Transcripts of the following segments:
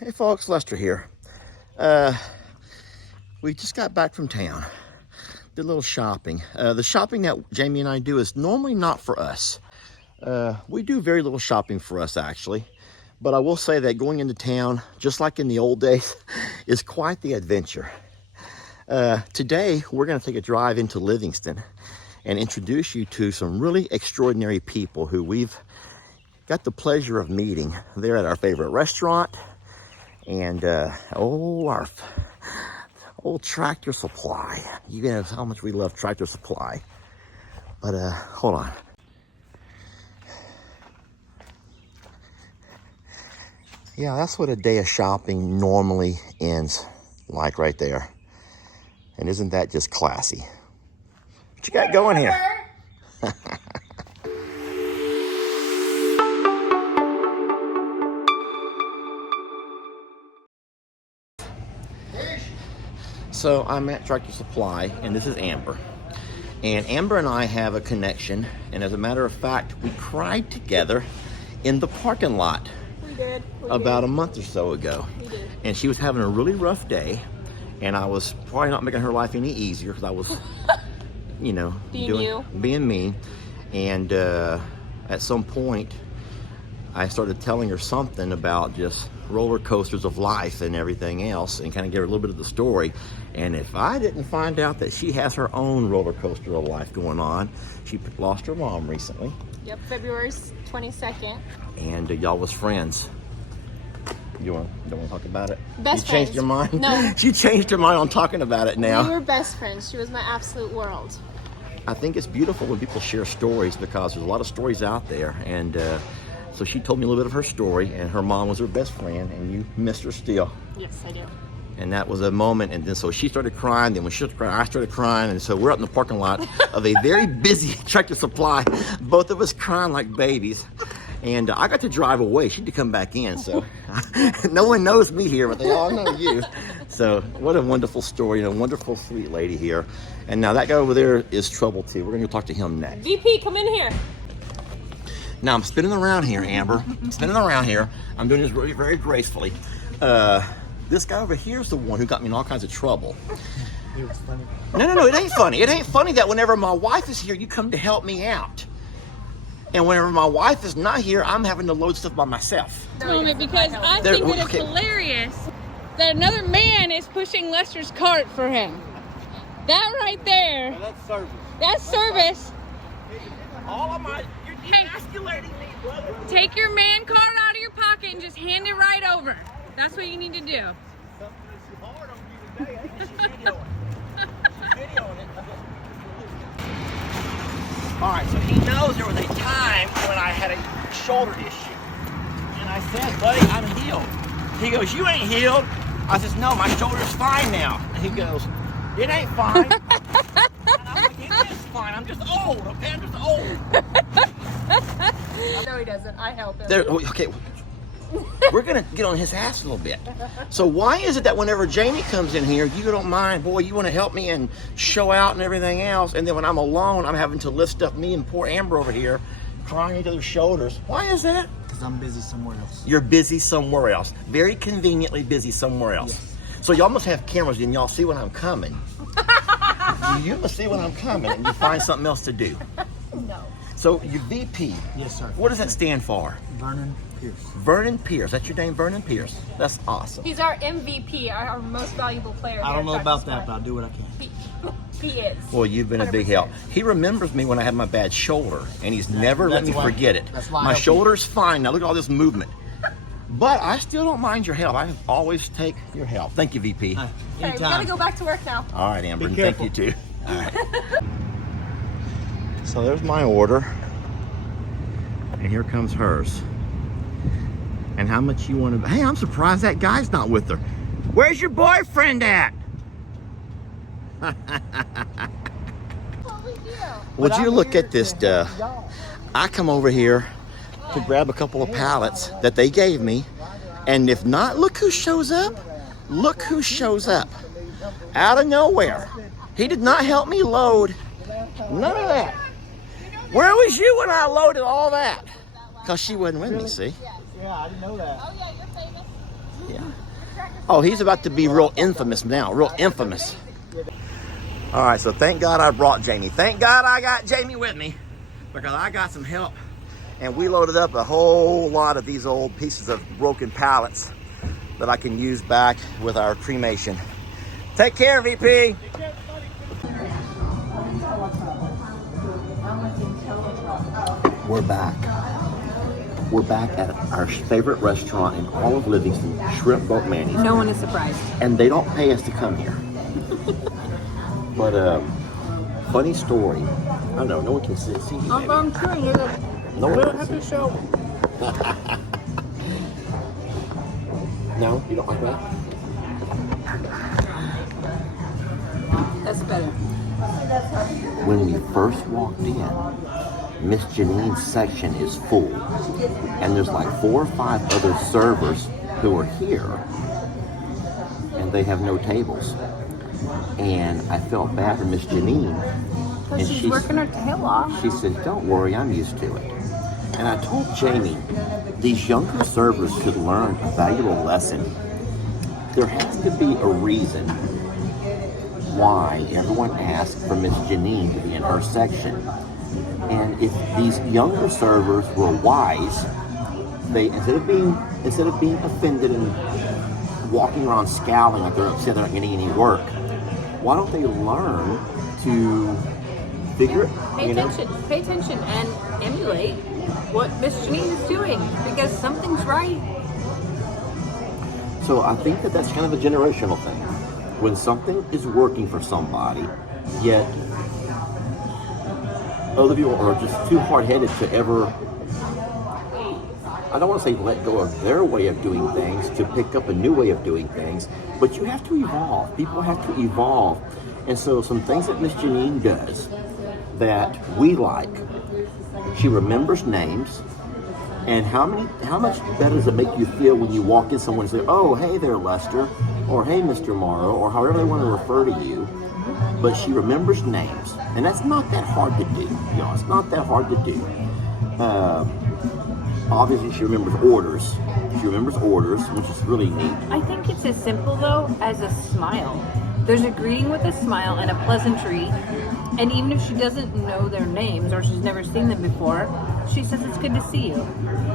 Hey folks, Lester here. We just got back from town. Did a little shopping. The shopping that Jamie and I do is normally not for us. We do very little shopping for us actually. But I will say that going into town, just like in the old days, is quite the adventure. Today, we're gonna take a drive into Livingston and introduce you to some really extraordinary people who we've got the pleasure of meeting. They're at our favorite restaurant. And our old Tractor Supply. You know how much we love Tractor Supply. But hold on. Yeah, that's what a day of shopping normally ends like right there. And isn't that just classy? What you got going here? So I'm at Tractor Supply, and this is Amber. And Amber and I have a connection, and as a matter of fact, we cried together in the parking lot. We did. About a month or so ago. We did. And she was having a really rough day, and I was probably not making her life any easier because I was, you know, being me. And at some point, I started telling her something about just roller coasters of life and everything else, and kind of give her a little bit of the story. And if I didn't find out that she has her own roller coaster of life going on, she lost her mom recently. Yep, February 22nd. And y'all was friends. You don't want to talk about it? Best you changed friends. your mind? No. She changed her mind on talking about it now. We were best friends. She was my absolute world. I think it's beautiful when people share stories because there's a lot of stories out there. And so she told me a little bit of her story, and her mom was her best friend, and you missed her still. Yes, I do. And that was a moment, and then so she started crying, then when she started crying, I started crying, and so we're out in the parking lot of a very busy Tractor Supply, both of us crying like babies. And I got to drive away. She had to come back in, so no one knows me here, but they all know you. So what a wonderful story, and a wonderful, sweet lady here. And now that guy over there is trouble too. We're gonna go talk to him next. VP, come in here. Now I'm spinning around here, Amber. I'm spinning around here. I'm doing this really very gracefully. This guy over here is the one who got me in all kinds of trouble. It was funny. No, it ain't funny. It ain't funny that whenever my wife is here, you come to help me out. And whenever my wife is not here, I'm having to load stuff by myself. Moment because I think that it's hilarious that another man is pushing Lester's cart for him. That right there. Well, that's service. That's service. All of my, you're demasculating me, brother. Take your man card out of your pocket and just hand it right over. That's what you need to do. Something that's hard on you today. I think she's videoing. She's videoing it. All right, so he knows there was a time when I had a shoulder issue. And I said, buddy, I'm healed. He goes, you ain't healed. I says, no, my shoulder's fine now. And he goes, it ain't fine. And I'm like, it is fine. I'm just old, okay? I'm just old. No, he doesn't. I help him. Okay, we're going to get on his ass a little bit. So why is it that whenever Jamie comes in here, you don't mind, boy, you want to help me and show out and everything else, and then when I'm alone, I'm having to lift up me and poor Amber over here, crying each other's shoulders. Why is that? Because I'm busy somewhere else. You're busy somewhere else. Very conveniently busy somewhere else. Yes. So y'all must have cameras and y'all see when I'm coming. You must see when I'm coming and you find something else to do. No. So your VP. Yes, sir. What does that stand for? Vernon Pierce. Vernon Pierce. That's your name, Vernon Pierce. That's awesome. He's our MVP, our most valuable player. I don't know about that, but I'll do what I can. He is. Well, you've been a big 100%. help. He remembers me when I had my bad shoulder, and he's never let me why- forget it. that's why I My help you. shoulder's fine. Now look at all this movement. But I still don't mind your help. I always take your help. Thank you, VP. Hi. Okay, we gotta Anytime. go back to work now. All right, Amber, Be and thank careful. you too. All right. So there's my order, and here comes hers. And how much you want to? Hey, I'm surprised that guy's not with her. Where's your boyfriend at? Would you look at this stuff? I come over here to grab a couple of pallets that they gave me, and if not, look who shows up. Look who shows up. Out of nowhere. He did not help me load none of that. Where was you when I loaded all that? Because she wasn't with me, see? Yeah, I didn't know that. Oh yeah, you're famous. Yeah. Oh, he's about to be real infamous now. Real infamous. All right, so thank God I brought Jamie. Thank God I got Jamie with me because I got some help. And we loaded up a whole lot of these old pieces of broken pallets that I can use back with our cremation. Take care, VP. We're back. We're back at our favorite restaurant in all of Livingston, Shrimp Boat Manny's. No one is surprised. And they don't pay us to come here. But funny story. I don't know, no one can see me. Maybe. I'm sure you No one don't can have see. to show. No, you don't like that? That's better. When we first walked in, Miss Janine's section is full. And there's like 4 or 5 other servers who are here. And they have no tables. And I felt bad for Miss Janine. And She's working her tail off. She said, don't worry, I'm used to it. And I told Jamie, these younger servers could learn a valuable lesson. There has to be a reason why everyone asked for Miss Janine to be in her section. And if these younger servers were wise, they instead of being offended and walking around scowling like they're upset they're not getting any work, why don't they learn to figure it? Pay attention and emulate what Miss Janine is doing because something's right. So I think that that's kind of a generational thing. When something is working for somebody, yet other people are just too hard-headed to ever, I don't want to say let go of their way of doing things to pick up a new way of doing things, but you have to evolve. People have to evolve. And so some things that Miss Janine does that we like, she remembers names. And how much better does it make you feel when you walk in somewhere and say, oh, hey there, Lester, or hey, Mr. Morrow, or however they want to refer to you. But she remembers names. And that's not that hard to do. You know, it's not that hard to do. Obviously, she remembers orders. She remembers orders, which is really neat. I think it's as simple though as a smile. There's a greeting with a smile and a pleasantry. And even if she doesn't know their names or she's never seen them before, she says it's good to see you.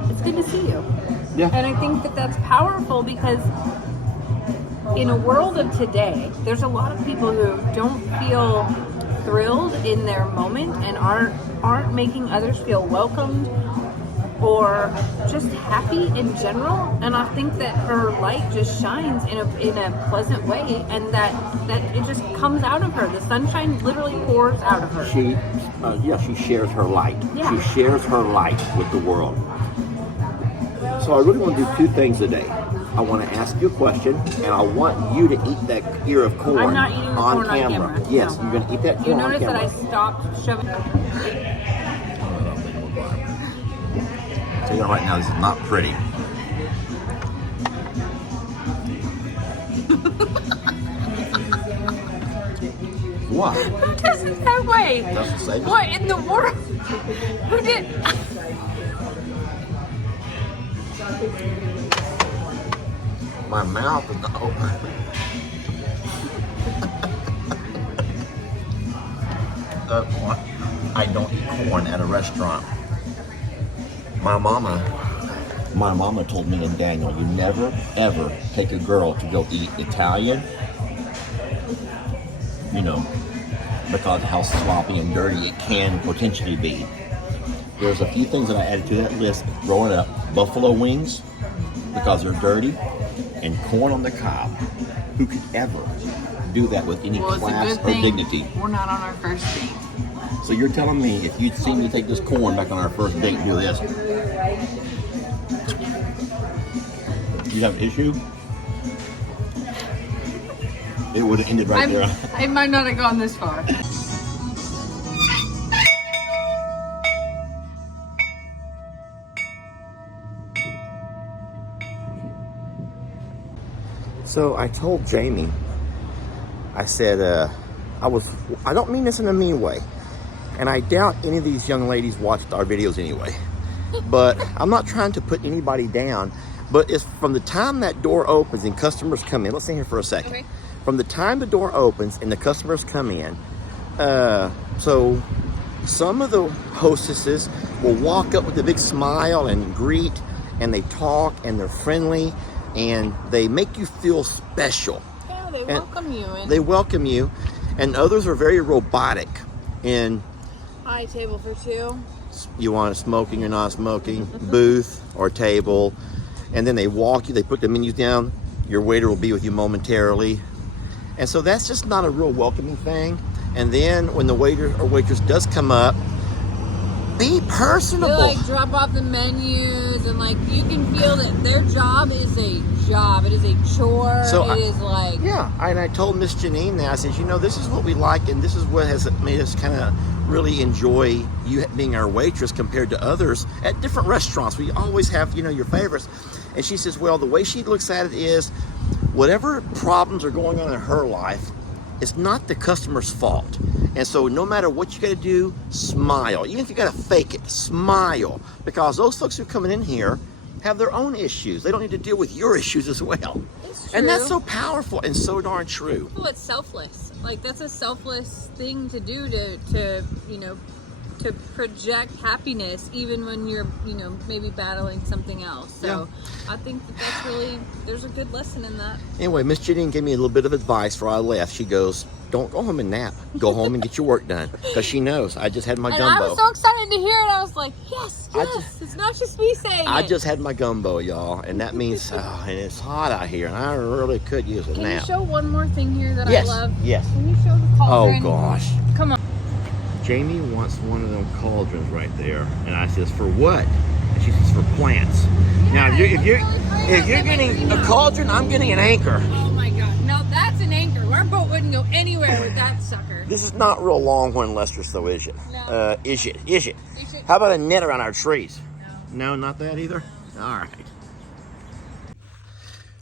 It's good to see you. Yeah. And I think that that's powerful because in a world of today, there's a lot of people who don't feel thrilled in their moment and aren't making others feel welcomed or just happy in general. And I think that her light just shines in a pleasant way, and that it just comes out of her. The sunshine literally pours out of her. She shares her light. Yeah. She shares her light with the world. So I really want to do 2 things today. I want to ask you a question, and I want you to eat that ear of corn I'm not eating the corn on camera. Yes, No. you're going to eat that corn You on notice camera. that I stopped shoving. So right now, this is not pretty. What? Who does it that way? That's the same. What in the world? Who did? My mouth is not open. I don't eat corn at a restaurant. My mama told me and Daniel, you never ever take a girl to go eat Italian, you know, because of how sloppy and dirty it can potentially be. There's a few things that I added to that list growing up. Buffalo wings, because they're dirty, and corn on the cob. Who could ever do that with any Well, it's a class good or thing dignity? we're not on our first date. So you're telling me if you'd seen me take this corn back on our first date and do this, you have an issue? It would have ended right there. I might not have gone this far. So I told Jamie, I said, I don't mean this in a mean way, and I doubt any of these young ladies watched our videos anyway, but I'm not trying to put anybody down, But it's from the time that door opens and customers come in. Let's stay here for a second. Okay. From the time the door opens and the customers come in, so some of the hostesses will walk up with a big smile and greet, and they talk and they're friendly and they make you feel special. Yeah, they And welcome you. And They welcome you, and others are very robotic. And high table for two. you want a smoking or not smoking booth or table, and then they walk you, they put the menus down, your waiter will be with you momentarily. And so that's just not a real welcoming thing. And then when the waiter or waitress does come up, be personable. They like drop off the menus, and like you can feel that their job is a job. It is a chore. So It is like Yeah, and I told Miss Janine that, I said, you know, this is what we like, and this is what has made us kind of really enjoy you being our waitress compared to others at different restaurants. We always have, you know, your favorites. And she says, well, the way she looks at it is, whatever problems are going on in her life, it's not the customer's fault. And so no matter what you got to do, smile. Even if you got to fake it, smile. Because those folks who are coming in here have their own issues. They don't need to deal with your issues as well. it's true. And that's so powerful and so darn true. Oh, it's selfless. Like that's a selfless thing to do to you know, to project happiness even when you're, you know, maybe battling something else. So I think that that's really, there's a good lesson in that. Anyway, Miss Janine gave me a little bit of advice before I left. She goes, don't go home and nap. Go home and get your work done. Because she knows I just had my And gumbo. I was so excited to hear it. I was like, yes, I yes. It's not just me saying I it. just had my gumbo, y'all. And that means, and it's hot out here. And I really could use a Can nap. you show one more thing here that Yes, I love? yes. Can you show the Oh, cauldron? gosh. Come on. Jamie wants one of them cauldrons right there. And I says, for what? And she says, for plants. Now, if you're getting a cauldron, I'm getting an anchor. Oh my God. No, that's an anchor. Our boat wouldn't go anywhere with that sucker. This is not real Longhorn Lester, though, is it? No. Is it? You should- How about a net around our trees? No, not that either? All right.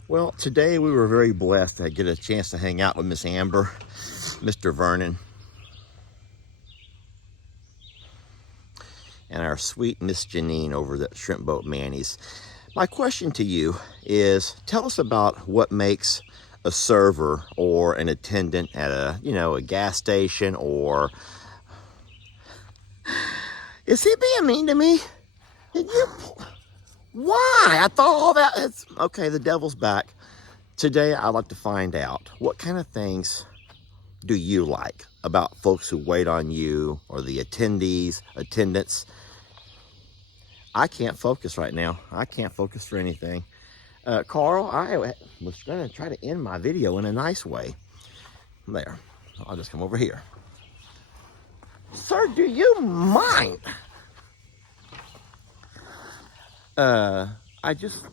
Well, today we were very blessed to get a chance to hang out with Miss Amber, Mr. Vernon, and our sweet Miss Janine over at Shrimp Boat Manny's. My question to you is, tell us about what makes a server or an attendant at a, you know, a gas station, or... Is he being mean to me? Did you... Why? I thought all that... It's... Okay, the devil's back. Today, I'd like to find out, what kind of things do you like about folks who wait on you, or the attendees, attendants? I can't focus right now. I can't focus for anything. Carl, I was going to try to end my video in a nice way. There. I'll just come over here. Sir, do you mind? I just...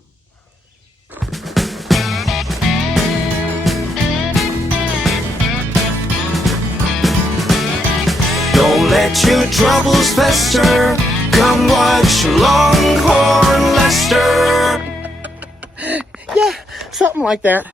Don't let your troubles fester. Come watch Longhorn Lester. Yeah, something like that.